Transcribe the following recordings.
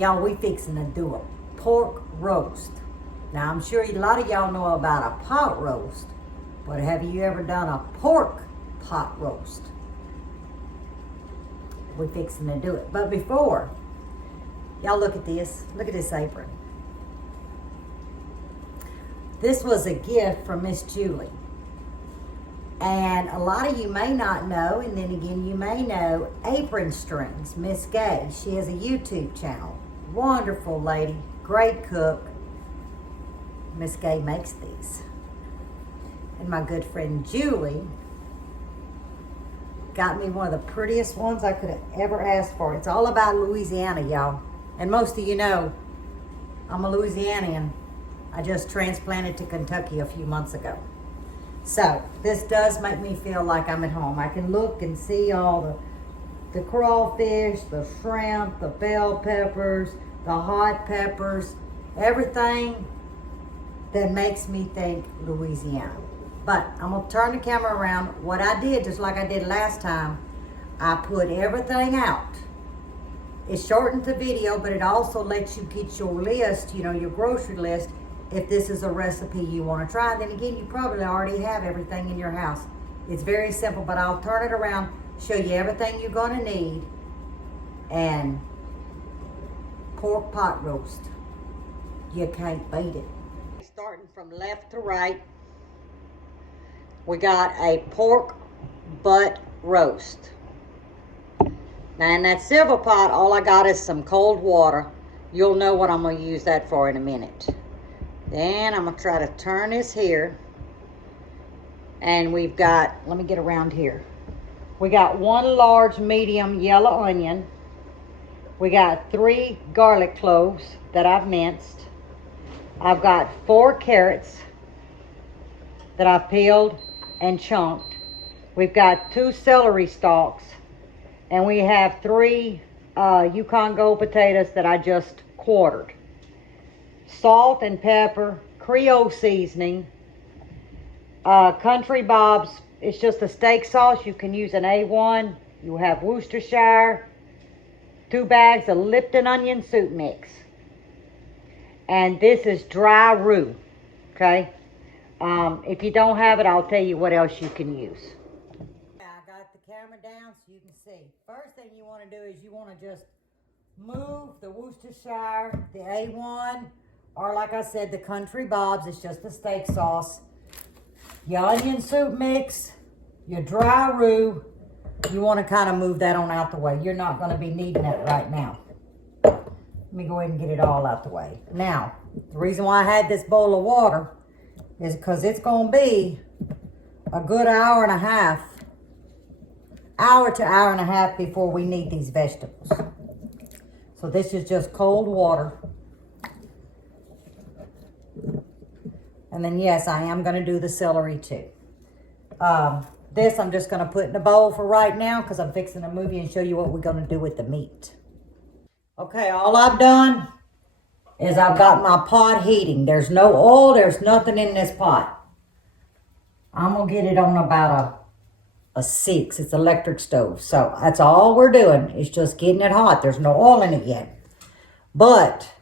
Y'all, we fixing to do a pork roast. Now, I'm sure a lot of y'all know about a pot roast, but have you ever done a pork pot roast? We're fixing to do it. But before, y'all look at this. Look at this apron. This was a gift from Miss Julie. And a lot of you may not know, and then again, you may know Apron Strings, Miss Gay. She has a YouTube channel. Wonderful lady, great cook. Miss Gay makes these. And my good friend Julie got me one of the prettiest ones I could have ever asked for. It's all about Louisiana, y'all. And most of you know, I'm a Louisianian. I just transplanted to Kentucky a few months ago. So, this does make me feel like I'm at home. I can look and see all the crawfish, the shrimp, the bell peppers, the hot peppers, everything that makes me think Louisiana. But I'm gonna turn the camera around. What I did, just like I did last time, I put everything out. It shortens the video, but it also lets you get your list, you know, your grocery list, if this is a recipe you want to try. Then again, you probably already have everything in your house. It's very simple, but I'll turn it around, show you everything you're going to need, and pork pot roast. You can't beat it. Starting from left to right, we got a pork butt roast. Now in that silver pot, all I got is some cold water. You'll know what I'm going to use that for in a minute. Then I'm going to try to turn this here. And we've got, let me get around here. We got 1 large medium yellow onion. We got 3 garlic cloves that I've minced. I've got 4 carrots that I've peeled and chunked. We've got 2 celery stalks. And we have 3 Yukon Gold potatoes that I just quartered. Salt and pepper, Creole seasoning, Country Bob's. It's just a steak sauce. You can use an A1. You have Worcestershire, 2 bags of Lipton onion soup mix. And this is dry roux, okay? If you don't have it, I'll tell you what else you can use. I got the camera down so you can see. First thing you want to do is you want to just move the Worcestershire, the A1, or like I said, the Country Bob's. It's just a steak sauce. Your onion soup mix, your dry roux. You want to kind of move that on out the way. You're not going to be needing it right now. Let me go ahead and get it all out the way. Now, the reason why I had this bowl of water is because it's going to be a good hour to hour and a half before we need these vegetables. So this is just cold water. And then yes, I am going to do the celery too. This I'm just going to put in a bowl for right now because I'm fixing a movie and show you what we're going to do with the meat. Okay, all I've done is I've got my pot heating. There's no oil, there's nothing in this pot. I'm going to get it on about a 6. It's electric stove. So that's all we're doing is just getting it hot. There's no oil in it yet. But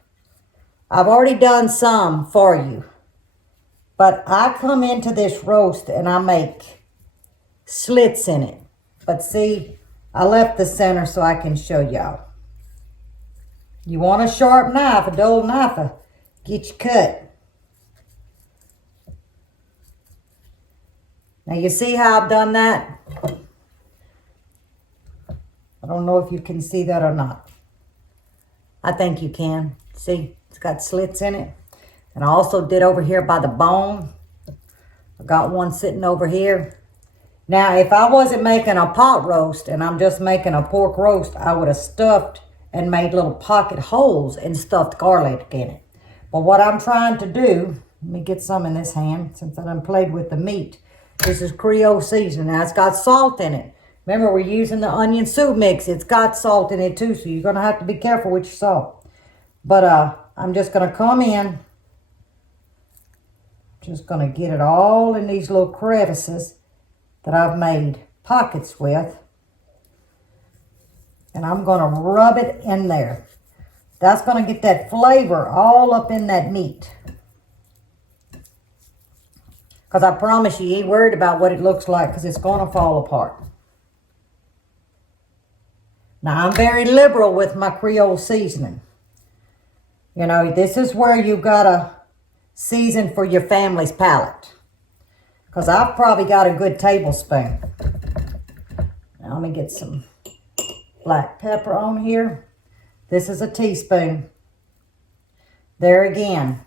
I've already done some for you. But I come into this roast and I make slits in it. But see, I left the center so I can show y'all. You want a sharp knife, a dull knife, get you cut. Now you see how I've done that? I don't know if you can see that or not. I think you can. See, it's got slits in it. And I also did over here by the bone. I got one sitting over here. Now, if I wasn't making a pot roast and I'm just making a pork roast, I would have stuffed and made little pocket holes and stuffed garlic in it. But what I'm trying to do, let me get some in this hand since I done played with the meat. This is Creole seasoning. Now, it's got salt in it. Remember, we're using the onion soup mix. It's got salt in it too, so you're going to have to be careful with your salt. But I'm just going to come in. Just going to get it all in these little crevices that I've made pockets with. And I'm going to rub it in there. That's going to get that flavor all up in that meat. Because I promise you ain't worried about what it looks like because it's going to fall apart. Now, I'm very liberal with my Creole seasoning. You know, this is where you got to season for your family's palate. Because I've probably got a good tablespoon. Now, let me get some black pepper on here. This is a teaspoon. There again,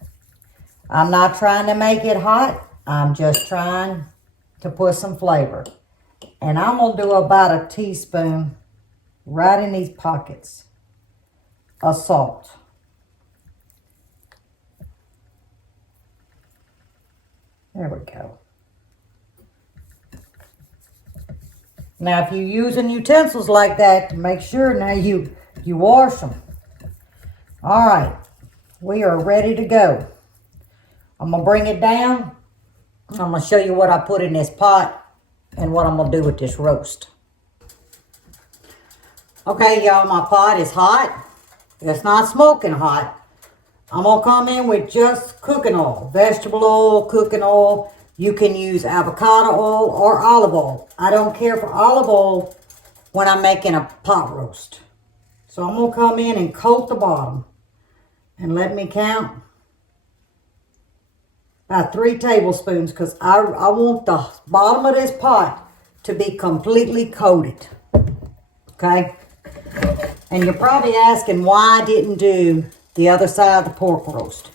I'm not trying to make it hot. I'm just trying to put some flavor. And I'm going to do about a teaspoon right in these pockets of salt. There we go. Now, if you're using utensils like that, make sure now you wash them. All right, we are ready to go. I'm going to bring it down. I'm going to show you what I put in this pot and what I'm going to do with this roast. Okay, y'all, my pot is hot. It's not smoking hot. I'm going to come in with just cooking oil, vegetable oil, cooking oil. You can use avocado oil or olive oil. I don't care for olive oil when I'm making a pot roast. So I'm going to come in and coat the bottom. And let me count. About 3 tablespoons because I want the bottom of this pot to be completely coated. Okay? And you're probably asking why I didn't do the other side of the pork roast.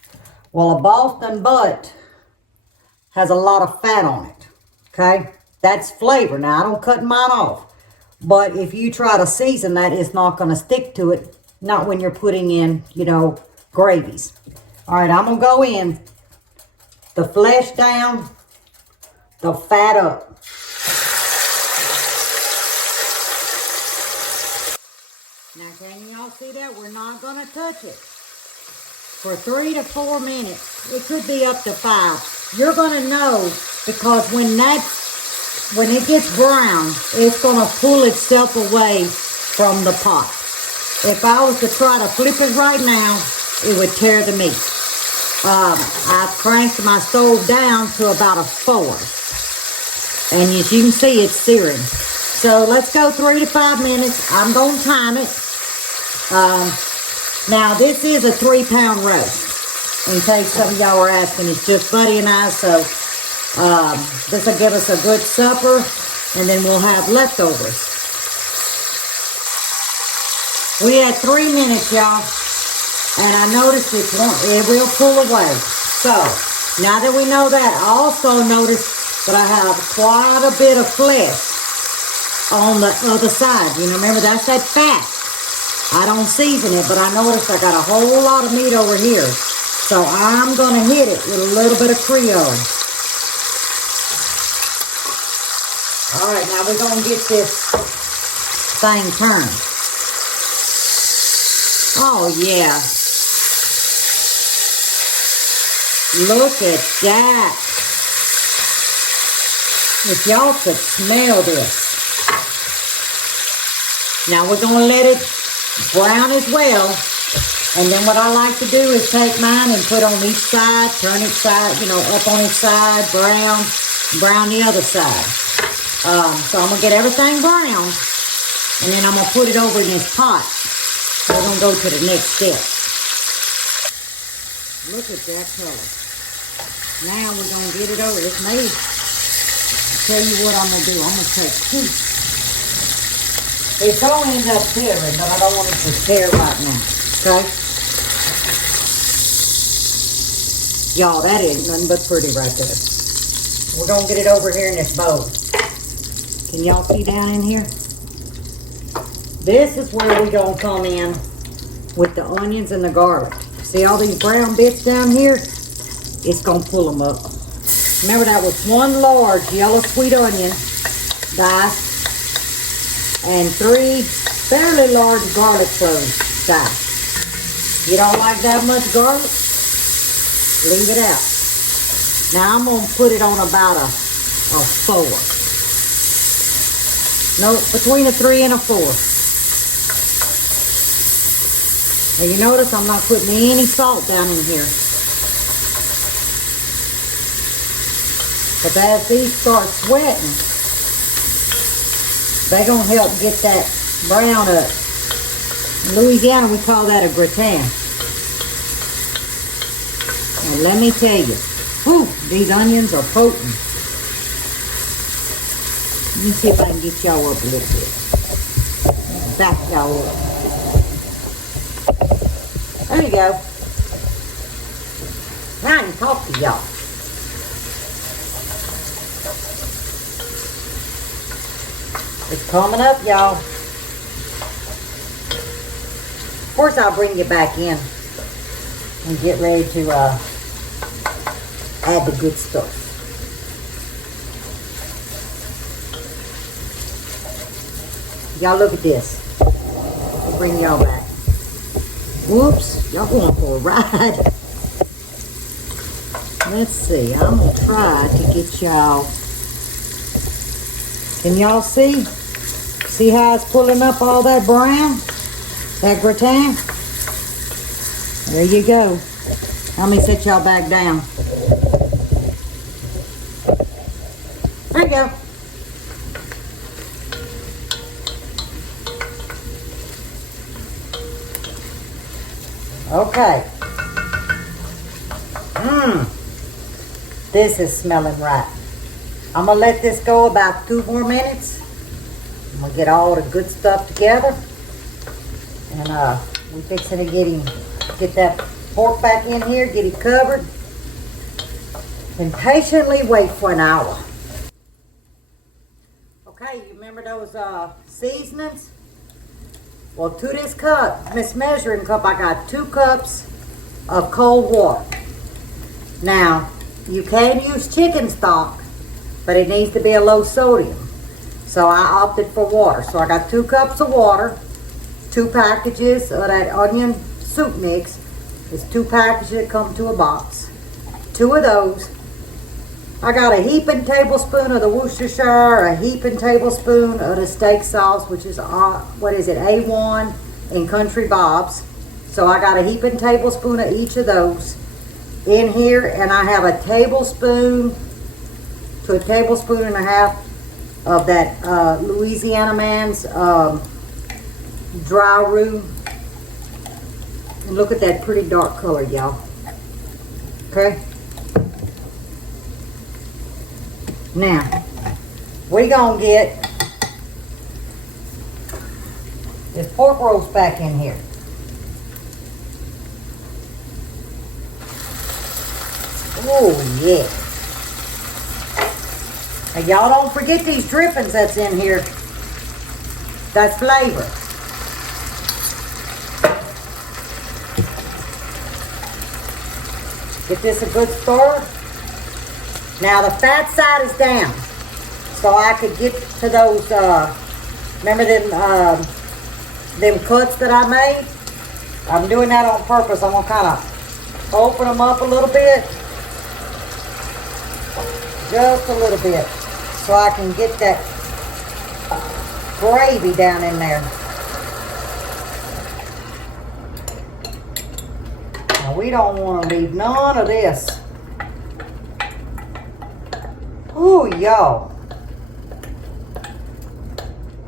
Well, a Boston butt has a lot of fat on it. Okay? That's flavor. Now, I don't cut mine off. But if you try to season that, it's not going to stick to it. Not when you're putting in, you know, gravies. All right, I'm going to go in. The flesh down, the fat up. Now, can y'all see that? We're not going to touch it. For 3 to 4 minutes. It could be up to 5. You're going to know because when it gets brown, it's going to pull itself away from the pot. If I was to try to flip it right now, it would tear the meat. I've cranked my stove down to about a 4. And as you can see, it's searing. So let's go 3 to 5 minutes. I'm going to time it. Now, this is a 3-pound roast. In case some of y'all are asking, it's just Buddy and I. So this will give us a good supper. And then we'll have leftovers. We had 3 minutes, y'all. And I noticed it will pull away. So, now that we know that, I also noticed that I have quite a bit of flesh on the other side. You know, remember, that's that fat. I don't season it, but I noticed I got a whole lot of meat over here. So, I'm going to hit it with a little bit of Creole. All right, now we're going to get this thing turned. Oh, yeah. Look at that. If y'all could smell this. Now we're going to let it brown as well. And then what I like to do is take mine and put on each side, turn each side, you know, up on each side, brown the other side. So I'm going to get everything brown. And then I'm going to put it over in this pot. We're going to go to the next step. Look at that color. Now we're going to get it over. It's made. I'll tell you what I'm going to do. I'm going to take 2. It's going to end up tearing, but I don't want it to tear right now. Okay? Y'all, that is nothing but pretty right there. We're going to get it over here in this bowl. Can y'all see down in here? This is where we're going to come in with the onions and the garlic. See all these brown bits down here? It's going to pull them up. Remember, that was 1 large yellow sweet onion diced and 3 fairly large garlic cloves diced. You don't like that much garlic? Leave it out. Now I'm going to put it on about a 4. No, between a 3 and a 4. Now you notice I'm not putting any salt down in here. But as these start sweating, they're gonna help get that brown up. In Louisiana, we call that a gratin. And let me tell you, whew, these onions are potent. Let me see if I can get y'all up a little bit. Back y'all up. There you go. Now I can talk to y'all. It's coming up, y'all. Of course, I'll bring you back in and get ready to add the good stuff. Y'all look at this. I'll bring y'all back. Whoops, y'all going for a ride. Let's see, I'm gonna try to get y'all. Can y'all see? See how it's pulling up all that brown? That gratin? There you go. Let me set y'all back down. There you go. Okay. This is smelling right. I'm gonna let this go about 2 more minutes. I'm gonna get all the good stuff together. And we're fixing to get that pork back in here, get it covered. And patiently wait for an hour. Okay, you remember those seasonings? Well, to this cup, this measuring cup, I got 2 cups of cold water. Now, you can use chicken stock, but it needs to be a low sodium. So I opted for water. So I got 2 cups of water, 2 packages of that onion soup mix. There's 2 packages that come to a box. 2 of those. I got a heaping tablespoon of the Worcestershire, a heaping tablespoon of the steak sauce, which is, A1 in Country Bob's. So I got a heaping tablespoon of each of those in here, and I have a tablespoon to a tablespoon and a half of that Louisiana Man's dry roux. And look at that pretty dark color, y'all. Okay. Now, we gonna get this pork roast back in here. Oh, yeah. Now, y'all don't forget these drippings that's in here. That's flavor. Get this a good stir. Now the fat side is down, so I could get to those, remember them cuts that I made? I'm doing that on purpose. I'm gonna kind of open them up a little bit. Just a little bit, so I can get that gravy down in there. Now we don't want to leave none of this. Ooh, y'all.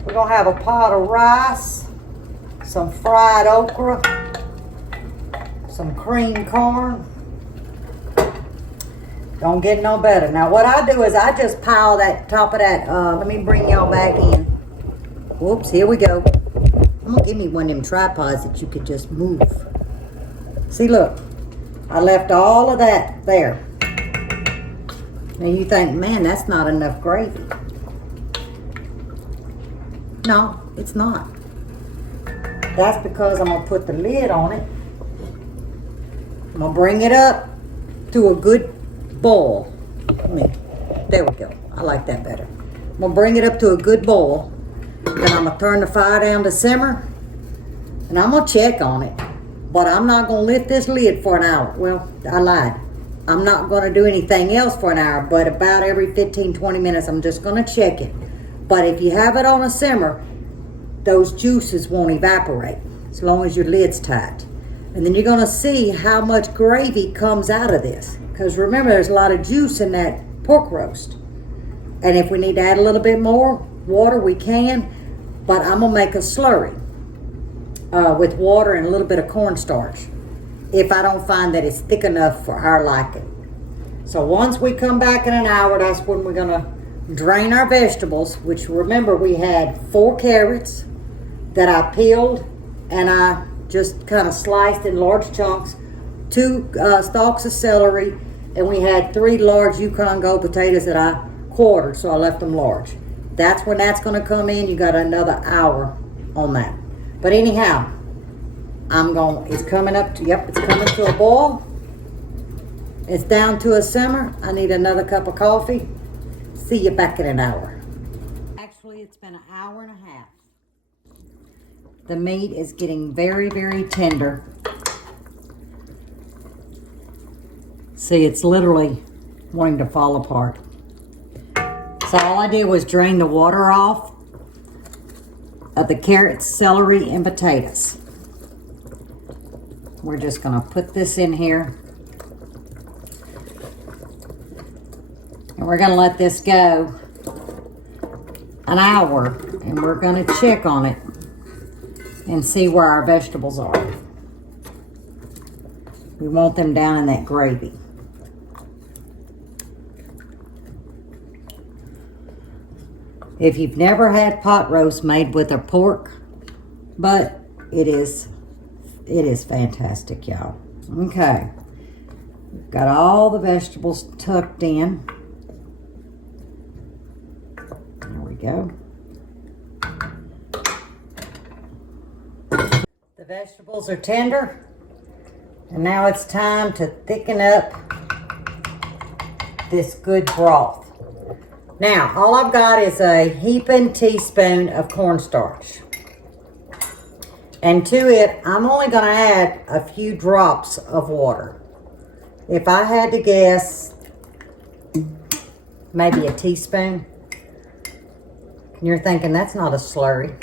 We're gonna have a pot of rice, some fried okra, some cream corn. Don't get no better. Now what I do is I just pile that top of that, let me bring y'all back in. Whoops, here we go. I'm gonna give me one of them tripods that you could just move. See, look, I left all of that there. Now you think, man, that's not enough gravy. No, it's not. That's because I'm gonna put the lid on it. I'm gonna bring it up to a good boil. There we go. I like that better. I'm gonna bring it up to a good boil. Then I'm gonna turn the fire down to simmer. And I'm gonna check on it. But I'm not gonna lift this lid for an hour. Well, I lied. I'm not going to do anything else for an hour, but about every 15-20 minutes, I'm just going to check it. But if you have it on a simmer, those juices won't evaporate as long as your lid's tight. And then you're gonna see how much gravy comes out of this. Because remember, there's a lot of juice in that pork roast. And if we need to add a little bit more water, we can. But I'm gonna make a slurry with water and a little bit of cornstarch if I don't find that it's thick enough for our liking. So once we come back in an hour, that's when we're gonna drain our vegetables, which remember we had 4 carrots that I peeled and I just kind of sliced in large chunks, 2 stalks of celery, and we had 3 large Yukon Gold potatoes that I quartered, so I left them large. That's when that's gonna come in. You got another hour on that. But anyhow, it's coming up to, yep, it's coming to a boil. It's down to a simmer. I need another cup of coffee. See you back in an hour. Actually, it's been an hour and a half. The meat is getting very, very tender. See, it's literally wanting to fall apart. So all I did was drain the water off of the carrots, celery, and potatoes. We're just gonna put this in here. And we're gonna let this go an hour, and we're gonna check on it and see where our vegetables are. We want them down in that gravy. If you've never had pot roast made with a pork, but it is fantastic, y'all. Okay, we've got all the vegetables tucked in. There we go. The vegetables are tender, and now it's time to thicken up this good broth. Now, all I've got is a heaping teaspoon of cornstarch. And to it, I'm only gonna add a few drops of water. If I had to guess, maybe a teaspoon. And you're thinking, that's not a slurry.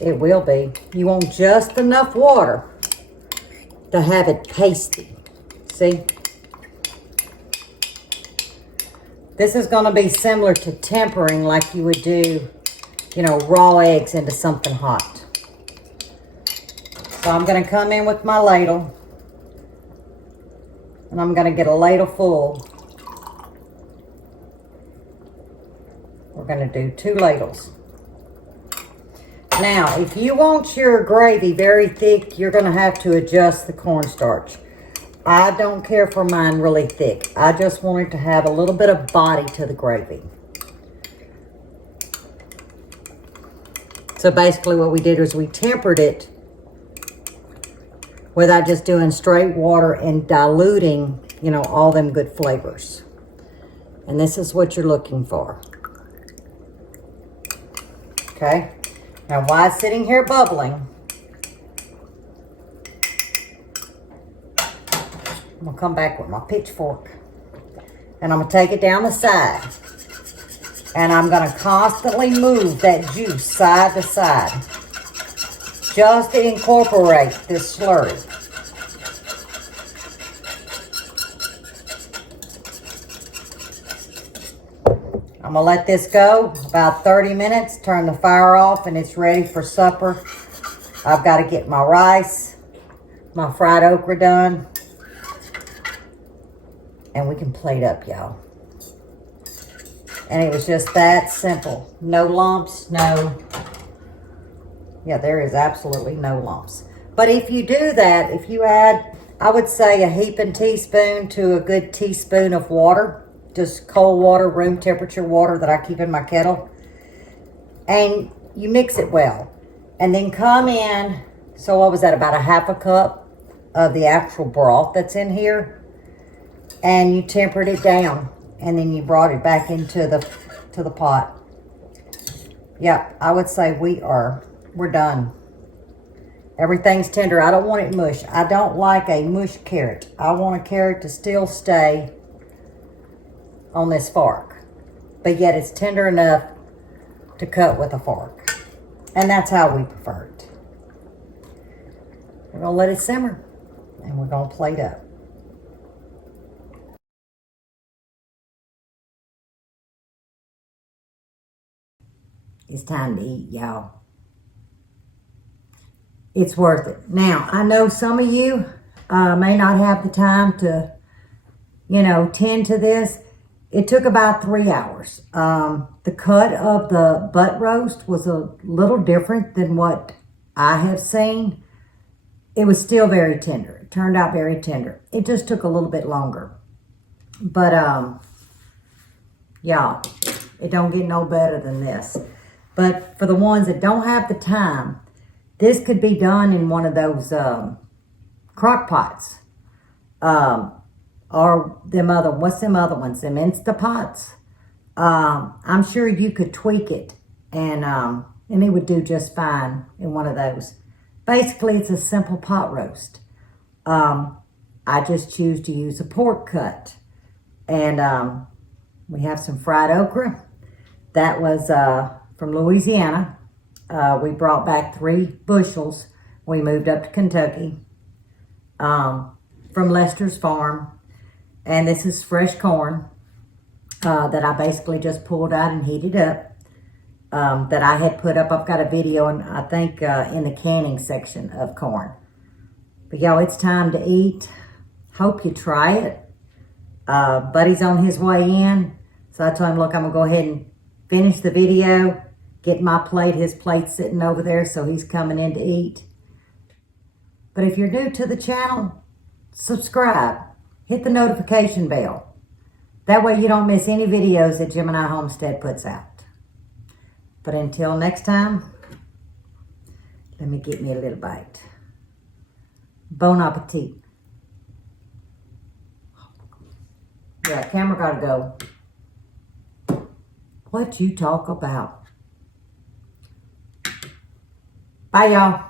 It will be. You want just enough water to have it pasty. See? This is going to be similar to tempering, like you would do, you know, raw eggs into something hot. So I'm going to come in with my ladle, and I'm going to get a ladle full. We're going to do 2 ladles. Now, if you want your gravy very thick, you're going to have to adjust the cornstarch. I don't care for mine really thick. I just want it to have a little bit of body to the gravy. So basically what we did was we tempered it without just doing straight water and diluting, you know, all them good flavors. And this is what you're looking for. Okay? Now while it's sitting here bubbling, I'm gonna come back with my pitchfork and I'm gonna take it down the side, and I'm gonna constantly move that juice side to side just to incorporate this slurry. I'm gonna let this go about 30 minutes, turn the fire off, and it's ready for supper. I've got to get my rice, my fried okra done, and we can plate up, y'all. And it was just that simple. No lumps, yeah, there is absolutely no lumps. But if you do that, if you add, I would say a heaping teaspoon to a good teaspoon of water, just cold water, room temperature water that I keep in my kettle, and you mix it well. And then come in, so what was that, about a half a cup of the actual broth that's in here, and you tempered it down, and then you brought it back into the pot. Yep, I would say we're done. Everything's tender. I don't want it mush. I don't like a mush carrot. I want a carrot to still stay on this fork, but yet it's tender enough to cut with a fork. And that's how we prefer it. We're gonna let it simmer and we're gonna plate up. It's time to eat, y'all. It's worth it. Now, I know some of you may not have the time to, tend to this. It took about 3 hours. The cut of the butt roast was a little different than what I have seen. It was still very tender. It turned out very tender. It just took a little bit longer. But, y'all, it don't get no better than this. But for the ones that don't have the time, this could be done in one of those crock pots. Or what's them other ones? Them Instapots. I'm sure you could tweak it and it would do just fine in one of those. Basically, it's a simple pot roast. I just choose to use a pork cut. And we have some fried okra. That was from Louisiana. We brought back 3 bushels. We moved up to Kentucky from Lester's farm. And this is fresh corn that I basically just pulled out and heated up. That I had put up. I've got a video, I think, in the canning section of corn. But y'all, it's time to eat. Hope you try it. Buddy's on his way in. So I told him, look, I'm going to go ahead and finish the video. Get my plate. His plate's sitting over there, so he's coming in to eat. But if you're new to the channel, subscribe. Hit the notification bell. That way you don't miss any videos that Gemini Homestead puts out. But until next time, let me get me a little bite. Bon appetit. Yeah, camera gotta go. What you talk about? Bye, y'all.